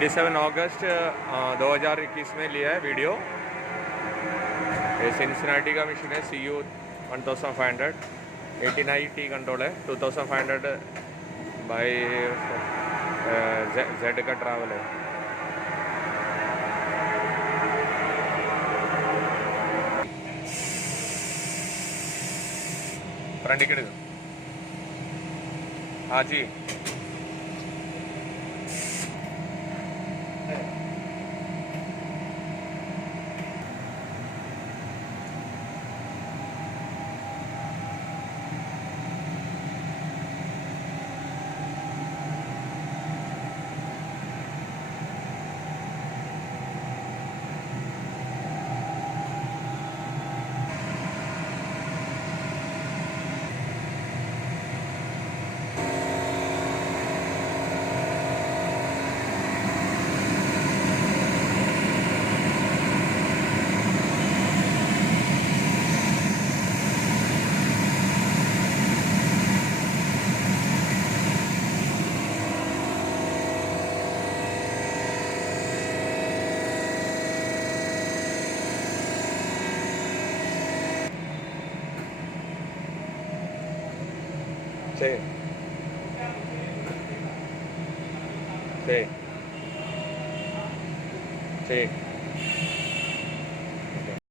27 अगस्त 2021 में लिया है वीडियो। ये सिंसिनाटी का मशीन है, CU 1500 18i टी कंट्रोल है। 2500 बाई जेड का ट्रैवल है। फ्रंट टिकट हाँ जी। Sí, sí, sí.